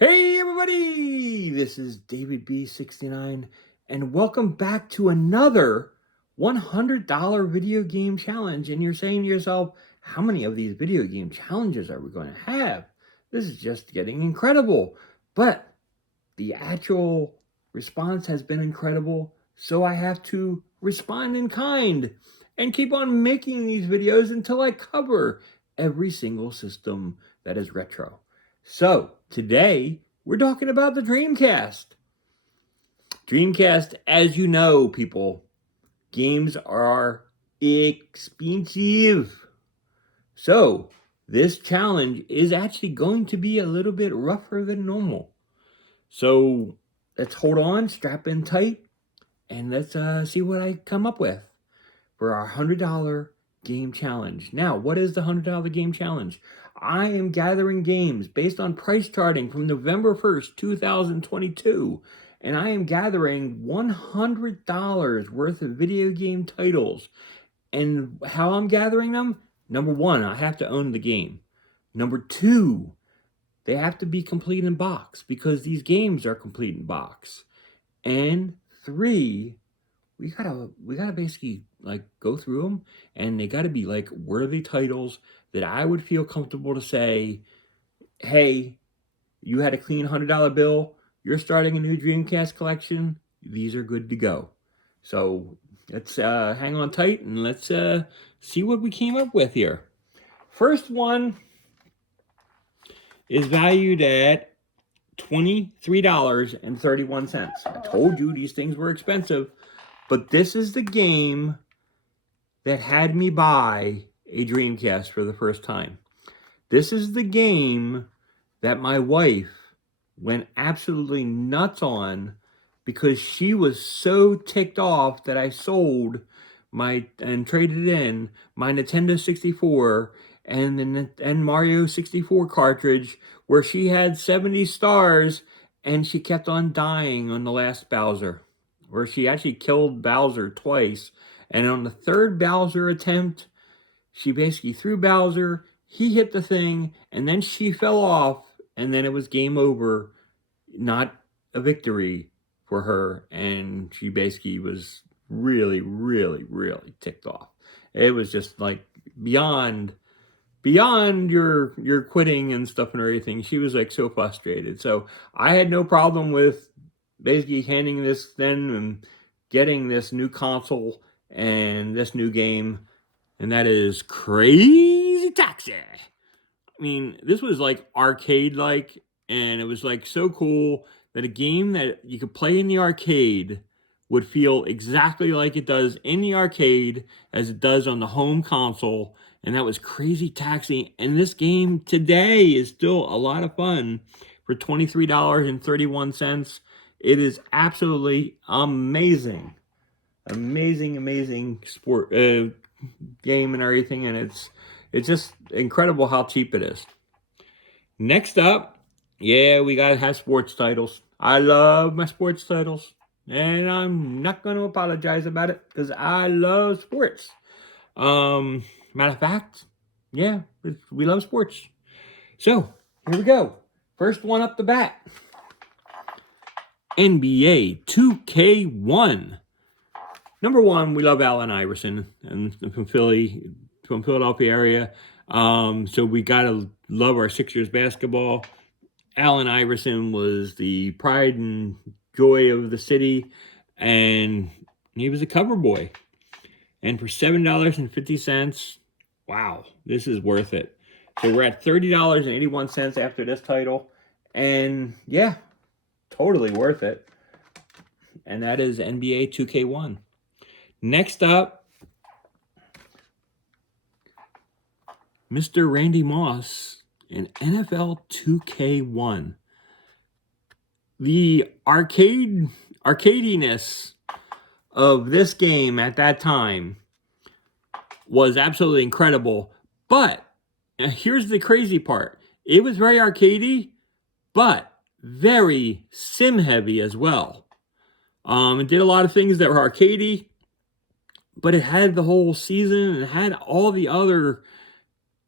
Hey everybody, this is David B69 and welcome back to another $100 video game challenge. And you're saying to yourself, how many of these video game challenges are we going to have? This is just getting incredible. But the actual response has been incredible, so I have to respond in kind and keep on making these videos until I cover every single system that is retro. So today we're talking about the Dreamcast. Dreamcast, as you know, people, games are expensive. So this challenge is actually going to be a little bit rougher than normal. So let's hold on, strap in tight, and let's see what I come up with for our $100 game challenge. Now, what is the $100 game challenge? I am gathering games based on price charting from November 1st, 2022, and I am gathering $100 worth of video game titles. And how I'm gathering them? Number one, I have to own the game. Number two, they have to be complete in box because these games are complete in box. And three, we gotta basically like go through them, and they gotta be like worthy titles that I would feel comfortable to say, hey, you had a clean $100 bill, you're starting a new Dreamcast collection, these are good to go. So let's hang on tight and let's see what we came up with here. First one is valued at $23.31. I told you these things were expensive, but this is the game that had me buy a Dreamcast for the first time. This is the game that my wife went absolutely nuts on because she was so ticked off that I sold and traded in my Nintendo 64 and Mario 64 cartridge where she had 70 stars and she kept on dying on the last Bowser, where she actually killed Bowser twice. And on the third Bowser attempt, she basically threw Bowser, he hit the thing, and then she fell off, and then it was game over, not a victory for her, and she basically was really, really, really ticked off. It was just like beyond your quitting and stuff and everything. She was like so frustrated. So I had no problem with basically handing this then and getting this new console and this new game, and that is Crazy Taxi. I mean, this was like arcade-like, and it was like so cool that a game that you could play in the arcade would feel exactly like it does in the arcade as it does on the home console, and that was Crazy Taxi. And this game today is still a lot of fun for $23.31. It is absolutely amazing. Amazing sport game and everything, and it's just incredible how cheap it is. Next up, yeah, we gotta have sports titles. I love my sports titles, and I'm not going to apologize about it because I love sports. Matter of fact, yeah, we love sports. So here we go. First one up the bat, NBA 2K1. Number one, we love Allen Iverson and from Philadelphia area. So we gotta love our Sixers basketball. Allen Iverson was the pride and joy of the city, and he was a cover boy. And for $7.50, wow, this is worth it. So we're at $30.81 after this title, and yeah, totally worth it. And that is NBA 2K1. Next up, Mr. Randy Moss in NFL 2K1. The arcadiness of this game at that time was absolutely incredible. But here's the crazy part. It was very arcadey, but very sim heavy as well. It did a lot of things that were arcadey, but it had the whole season and it had all the other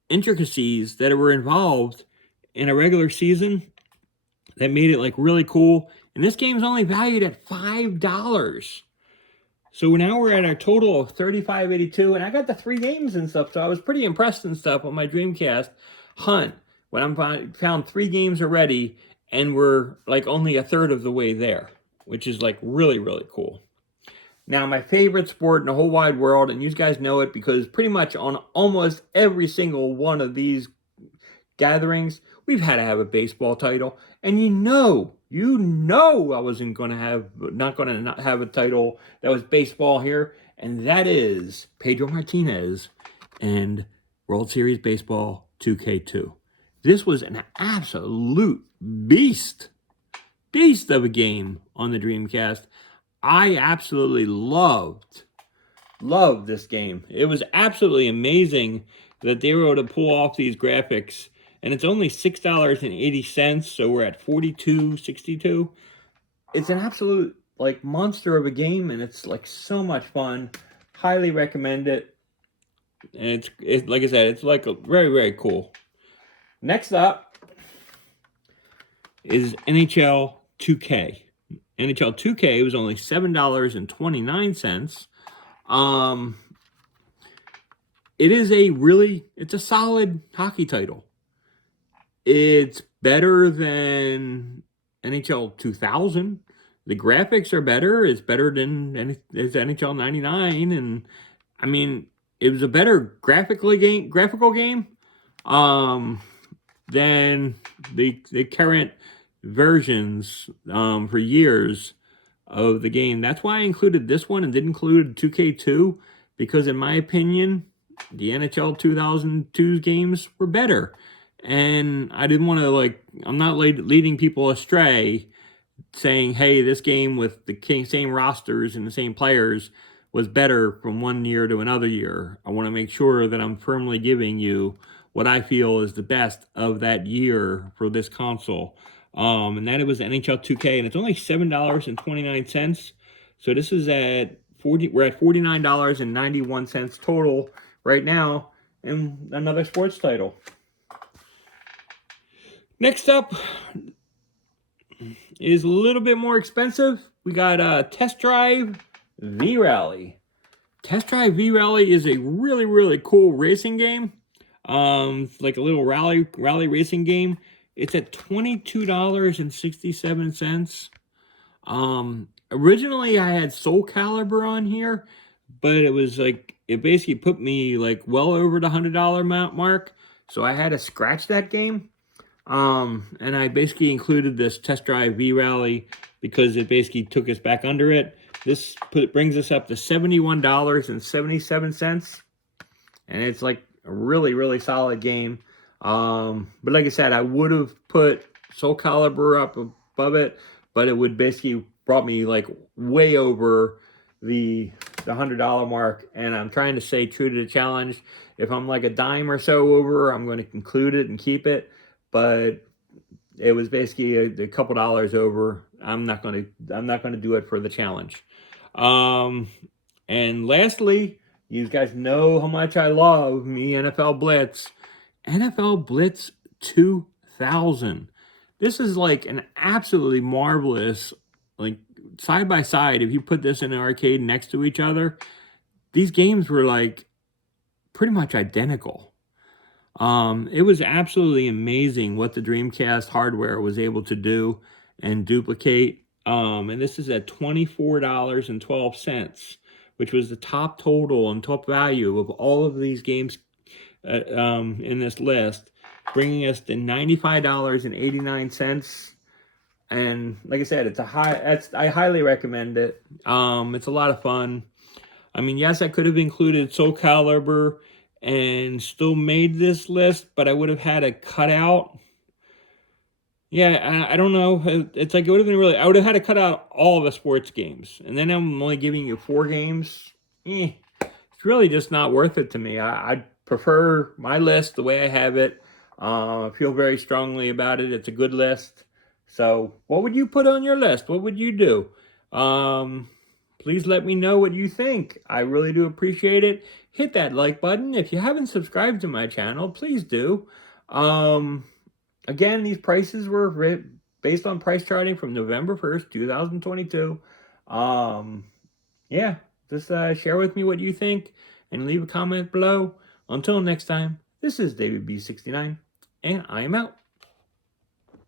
intricacies that were involved in a regular season that made it like really cool. And this game's only valued at $5. So now we're at our total of $35.82, and I got the 3 games and stuff, so I was pretty impressed and stuff on my Dreamcast hunt when I found 3 games already, and we're like only a third of the way there, which is like really, really cool. Now, my favorite sport in the whole wide world, and you guys know it because pretty much on almost every single one of these gatherings, we've had to have a baseball title. And you know, I wasn't going to not going to have a title that was baseball here. And that is Pedro Martinez and World Series Baseball 2K2. This was an absolute beast of a game on the Dreamcast. I absolutely loved this game. It was absolutely amazing that they were able to pull off these graphics, and it's only $6.80, so we're at $42.62. It's an absolute like monster of a game, and it's like so much fun. Highly recommend it. And it's like I said, it's like a very, very cool. Next up is NHL 2K. NHL 2K was only $7.29. It's a solid hockey title. It's better than NHL 2000. The graphics are better. It's better than NHL 99. And I mean, it was a better graphical game than the current versions for years of the game. That's why I included this one and didn't include 2K2, because in my opinion, the NHL 2002 games were better. And I didn't want to I'm not leading people astray saying, hey, this game with the same rosters and the same players was better from one year to another year. I want to make sure that I'm firmly giving you what I feel is the best of that year for this console. And that it was NHL 2K, and it's only $7.29. So this is we're at $49.91 total right now, and another sports title. Next up is a little bit more expensive. We got Test Drive V-Rally. Test Drive V-Rally is a really, really cool racing game. It's like a little rally racing game. It's at $22.67. Originally I had Soul Calibur on here, but it was like, it basically put me like well over the $100 mark. So I had to scratch that game. And I basically included this Test Drive V-Rally because it basically took us back under it. This brings us up to $71.77. And it's like a really, really solid game. But like I said, I would have put Soul Calibur up above it, but it would basically brought me like way over the $100 mark. And I'm trying to stay true to the challenge. If I'm like a dime or so over, I'm going to include it and keep it. But it was basically a couple dollars over. I'm not going to do it for the challenge. And lastly, you guys know how much I love me NFL Blitz. NFL Blitz 2000. This is like an absolutely marvelous, like side by side. If you put this in an arcade next to each other, these games were like pretty much identical. It was absolutely amazing what the Dreamcast hardware was able to do and duplicate. And this is at $24.12, which was the top total and top value of all of these games in this list, bringing us to $95.89. And like I said, I highly recommend it. It's a lot of fun. I mean, yes, I could have included Soul Calibur and still made this list, but I would have had a cutout. Yeah, I don't know. It's like it would have been I would have had to cut out all the sports games. And then I'm only giving you 4 games. It's really just not worth it to me. I prefer my list the way I have it. I feel very strongly about it. It's a good list. So what would you put on your list? What would you do? Please let me know what you think. I really do appreciate it. Hit that like button. If you haven't subscribed to my channel, please do. Again, these prices were based on price charting from November 1st, 2022. Yeah, just share with me what you think and leave a comment below. Until next time, this is David B69, and I am out.